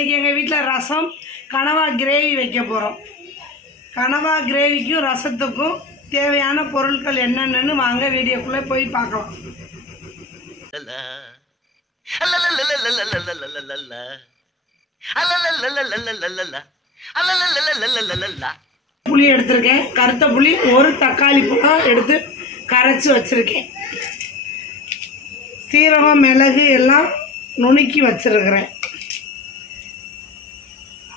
இன்றைக்கி எங்கள் வீட்டில் ரசம் கனவா கிரேவி வைக்க போகிறோம் கனவா கிரேவிக்கும் ரசத்துக்கும் தேவையான பொருட்கள் என்னென்னு வாங்க வீடியோக்குள்ளே போய் பார்க்கலாம். புளி எடுத்திருக்கேன். கருத்த புளி ஒரு தக்காளி பழம் எடுத்து கரைச்சி வச்சுருக்கேன். சீரகம் மிளகு எல்லாம் நுணுக்கி வச்சிருக்கிறேன்.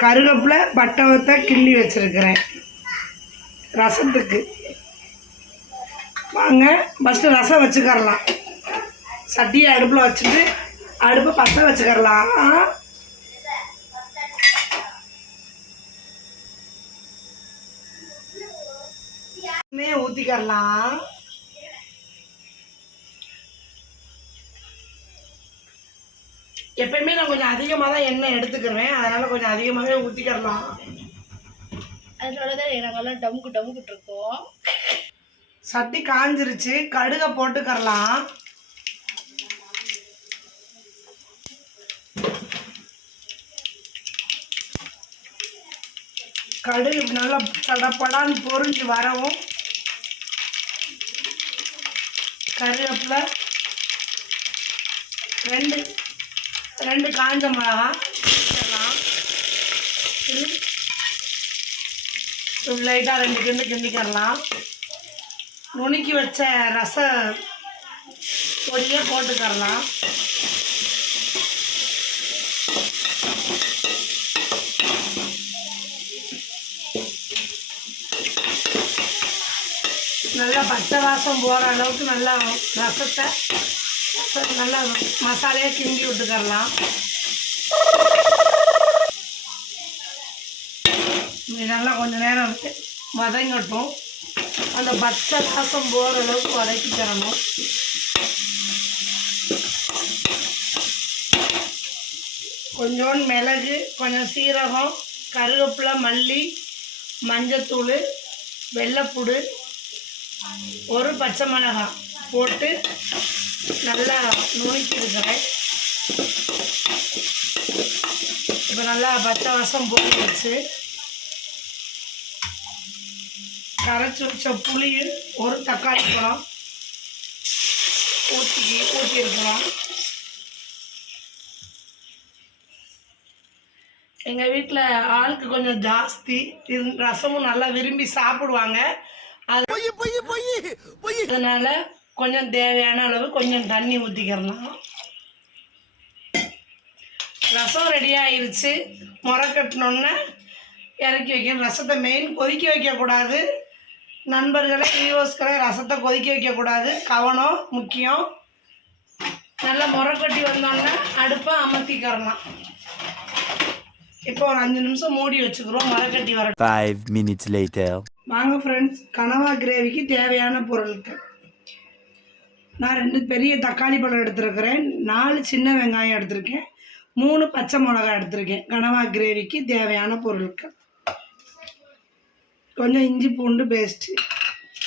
கருவேப்பிலை பட்டவத்தை கிள்ளி வச்சுருக்கிறேன். ரசத்துக்கு. வாங்க ஃபஸ்ட்டு ரசம் வச்சுக்கரலாம் சட்டியை அடுப்பில் வச்சுட்டு அடுப்பை பற்ற வச்சுக்கரலாம் ஊற்றிக்கரலாம் எப்பயுமே நான் கொஞ்சம் அதிகமாக தான் எண்ணெய் எடுத்துக்கிறேன் அதனால் கொஞ்சம் அதிகமாகவே ஊற்றிக்கிறலாம் அதனால தான் நாங்கெல்லாம் டமுக்கு டமுக்கிட்டு இருக்கோம். சட்டி காஞ்சிருச்சு. கடுகை போட்டுக்கரலாம் கடுகு நல்லா படப்படான்னு பொரிஞ்சு வரவும். கருவேப்பிலை. ரெண்டு ரெண்டு காஞ்ச மிளகா. லைட்டாக ரெண்டு கிண்டு கிண்டிக்கிறலாம். நுணுக்கி வச்ச ரச பொடியே போட்டுக்கரலாம் நல்லா பச்சை வாசம் போகிற அளவுக்கு நல்லா ரசத்தை நல்லா மசாலையை கிண்டி விட்டுக்கரலாம் இது நல்லா கொஞ்சம் நேரம் வதங்கட்டும். அந்த பச்சை வாசம் போகிற அளவுக்கு வதக்கி தரணும். கொஞ்சோண்டு மிளகு கொஞ்சம் சீரகம் கருவேப்பிலை மல்லி மஞ்சத்தூள் வெள்ளைப்பூடு ஒரு பச்சை மிளகாய். போட்டு நல்லா நுணுக்கி இருக்கிறேன் இப்போ நல்லா பச்சை வாசம் போட்டுருச்சு. கரைச்சி வச்ச புளி ஒரு தக்காளி பழம் ஊற்றி ஊற்றிருக்கலாம் எங்கள் வீட்டில் ஆளுக்கு கொஞ்சம் ஜாஸ்தி. ரசமும் நல்லா விரும்பி சாப்பிடுவாங்க. அது அதனால கொஞ்சம் தேவையான அளவு கொஞ்சம் தண்ணி ஊற்றிக்கிறலாம் ரசம் ரெடி ஆயிருச்சு. முறை கட்டினோன்னே இறக்கி வைக்கணும். ரசத்தை மெயின் கொதிக்க வைக்கக்கூடாது. நண்பர்களே வியூவர்ஸ்களே ரசத்தை கொதிக்க வைக்கக்கூடாது. கவனம் முக்கியம். நல்லா முறை கட்டி வந்தோன்னே அடுப்பை அமர்த்திக்கிறலாம். இப்போ ஒரு அஞ்சு நிமிஷம் மூடி வச்சுக்கிறோம். முறை கட்டி வர Five minutes later. வாங்க ஃப்ரெண்ட்ஸ் கனவா கிரேவிக்கு தேவையான பொருட்கள். நான் ரெண்டு பெரிய தக்காளி பழம் எடுத்திருக்கிறேன். நாலு சின்ன வெங்காயம் எடுத்திருக்கேன். மூணு பச்சை மிளகாய் எடுத்திருக்கேன். கனவா கிரேவிக்கு தேவையான பொருட்கள். கொஞ்சம் இஞ்சி பூண்டு பேஸ்ட்டு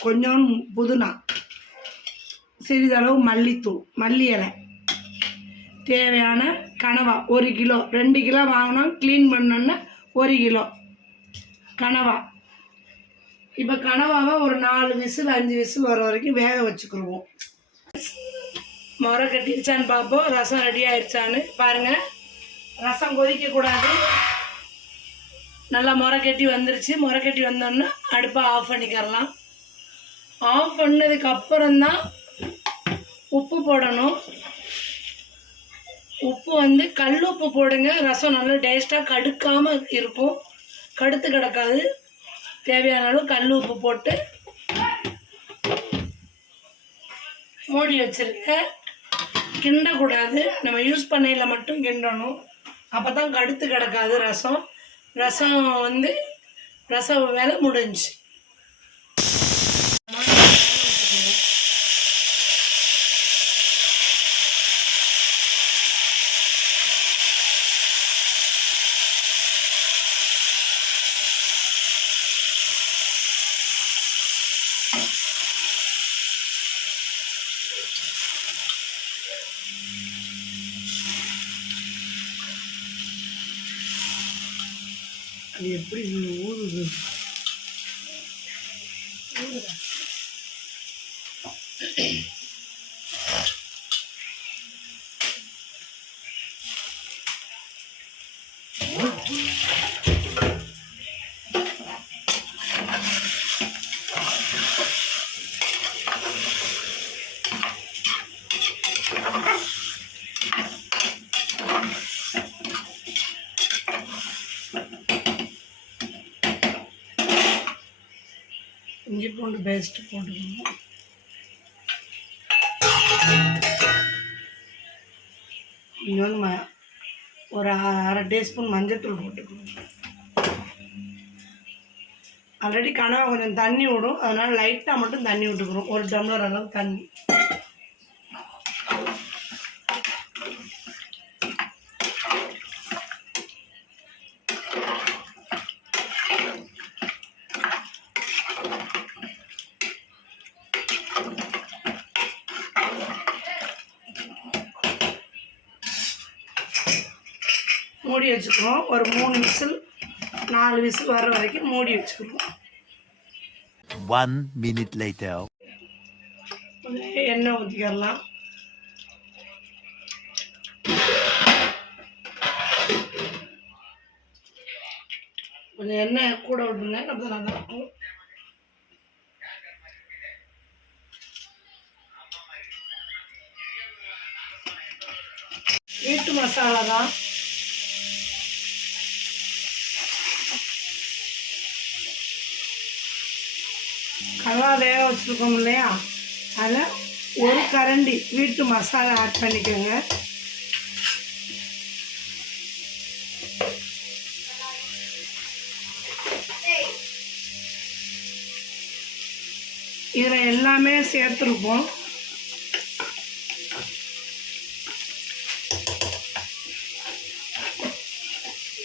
கொஞ்சம் புதினா சிறிதளவு மல்லித்தூள் மல்லி இலை. தேவையான கனவா ஒரு கிலோ. ரெண்டு கிலோ வாங்கினோம் க்ளீன் பண்ணோன்னா ஒரு கிலோ. கனவா. இப்போ கனவாவை ஒரு நாலு விசில் அஞ்சு விசில் வர வரைக்கும் வேக வச்சுக்கிடுவோம் முறை கட்டிருச்சான்னு பார்ப்போம் ரசம் ரெடி ஆயிடுச்சான்னு பாருங்கள் ரசம் கொதிக்கக்கூடாது நல்லா முறை கட்டி வந்துருச்சு. முறை கட்டி வந்தோன்னா அடுப்பை ஆஃப் பண்ணிக்கிறலாம் ஆஃப் பண்ணதுக்கு அப்புறம்தான் உப்பு போடணும். உப்பு வந்து கல் உப்பு போடுங்க. ரசம் நல்லா டேஸ்ட்டாக கடுக்காமல் இருக்கும். கடுத்து கிடக்காது. தேவையான அளவு கல் உப்பு போட்டு மூடி வச்சிருக்க. கிண்டக்கூடாது நம்ம யூஸ் பண்ணையில் மட்டும் கிண்டணும். அப்போ தான் கடுத்து கிடக்காது ரசம். ரசம் வந்து ரசம் வேலை முடிஞ்சு அது எப்படி ஊதுது? இஞ்சி பூண்டு பேஸ்ட் போட்டுக்கணும் இங்கே வந்து ம ஒரு அ- அரை டீஸ்பூன் மஞ்சள்தூள் போட்டுக்கணும் ஆல்ரெடி கனவை கொஞ்சம் தண்ணி விடும். அதனால் லைட்டாக மட்டும் தண்ணி விட்டுக்கிறோம். ஒரு டம்ளர் அளவு தண்ணி. மூடி வச்சுக்கிறோம் ஒரு மூணு விசில் நாலு விசில் வர்ற வரைக்கும் மூடி One minute later. கொஞ்சம் எண்ணெய் ஊற்றிக்கிறலாம் கொஞ்சம் எண்ணெய் கூட விட்டுங்க நம்ம நல்லா இருக்கும். வீட்டு மசாலா தான். நல்லா வேக வச்சுருக்கோம் இல்லையா? அதில் ஒரு கரண்டி வீட்டு மசாலா ஆட் பண்ணிக்கோங்க. இதில் எல்லாமே சேர்த்துருப்போம்.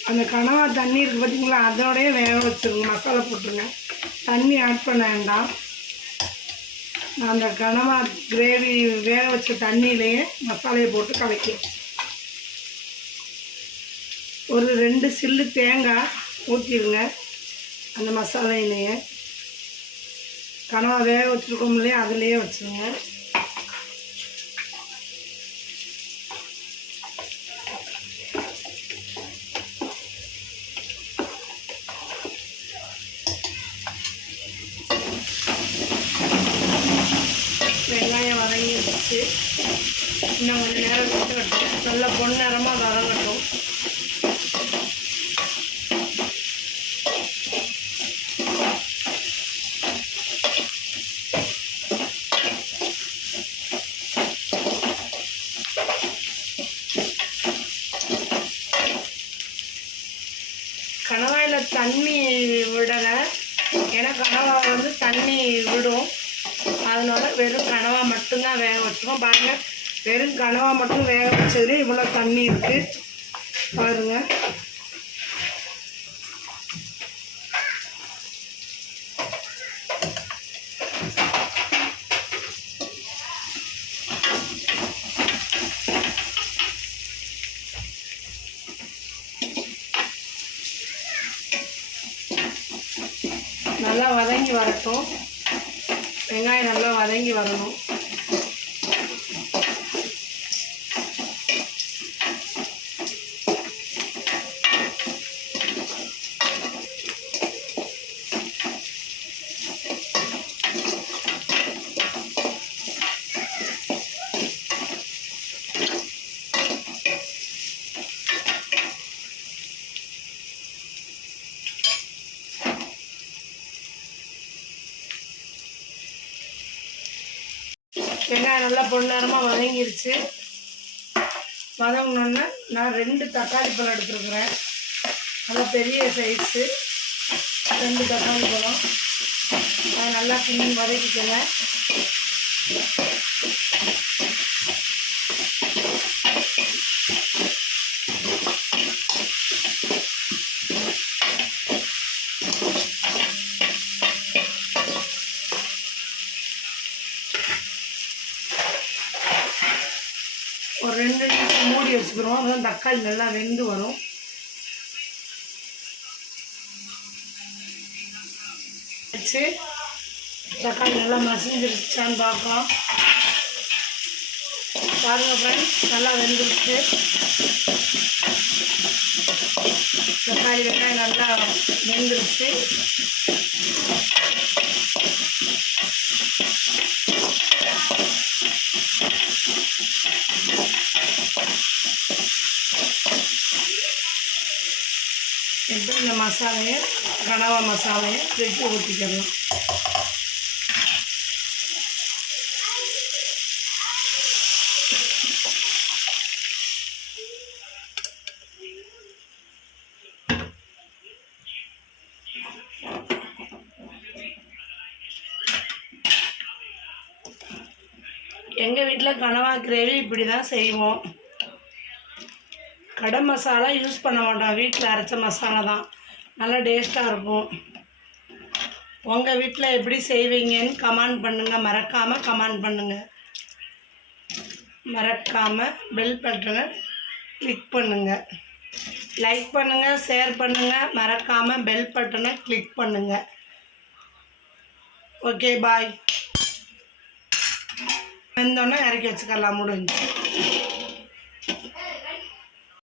அந்த கனவா தண்ணி இருக்குது பார்த்தீங்களா அதோடய வேக வச்சுருங்க. மசாலா போட்டுருங்க. தண்ணி ஆட் பண்ண வேண்டாம். நான் அந்த கனவா கிரேவி வேக வச்ச தண்ணியிலையே மசாலையை போட்டு கலக்கி ஒரு ரெண்டு சில்லு தேங்காய் ஊற்றிடுங்க அந்த மசாலையிலேயே. கனவா வேக வச்சுருக்கோம் இல்லையா அதுலேயே வச்சுருங்க வெங்காயம் வதங்கிடுச்சு இன்னும் கொஞ்சம் நேரம் விட்டுக்கட்டும் நல்லா பொன்னிறமாக வதங்கட்டும் கணவாயில் தண்ணி விடலை. ஏன்னா கனவா வந்து தண்ணி விடும். கனவா வேக வச்சுருக்கோம். பாருங்கள் வெறும் கனவா மட்டும் வேக வச்சதுலேயே இவ்வளோ தண்ணி இருக்குது பாருங்க நல்லா வதங்கி வரட்டும் வெங்காயம் நல்லா வதங்கி வரணும் வெங்காயம் நல்லா பொன்னேரமாக வதங்கிருச்சு. வதங்கினோன்னே நான் ரெண்டு தக்காளி பழம் எடுத்துருக்குறேன். நல்லா பெரிய சைஸு ரெண்டு தக்காளி பழம். அதை நல்லா கிண்ணி வதக்கிக்கோங்க. தான் தக்காளி நல்லா வெந்து வரும். வச்சு தக்காளி நல்லா மசிஞ்சிருச்சான்னு பார்க்கலாம். பாருங்கள் ஃப்ரெண்ட்ஸ் நல்லா வெந்துருச்சு. தக்காளி வெங்காயம் நல்லா வெந்துருச்சு. எடுத்து இந்த மசாலையை கனவா மசாலையை ஃப்ரிட்ஜு ஊற்றிக்கலாம் எங்கள் வீட்டில் கனவா கிரேவி இப்படி தான் செய்வோம். கடை மசாலா யூஸ் பண்ண மாட்டோம் வீட்டில் அரைச்ச மசாலா தான். நல்லா டேஸ்ட்டாக இருக்கும். உங்கள் வீட்டில் எப்படி செய்வீங்கன்னு கமெண்ட் பண்ணுங்கள் மறக்காமல் கமெண்ட் பண்ணுங்கள் மறக்காமல் பெல் பட்டனை கிளிக் பண்ணுங்கள் லைக் பண்ணுங்கள் ஷேர் பண்ணுங்கள் மறக்காமல் பெல் பட்டனை கிளிக் பண்ணுங்கள் ஓகே பாய் வந்தோன்னே இறக்கி வச்சுக்கலாம். முடிஞ்சு.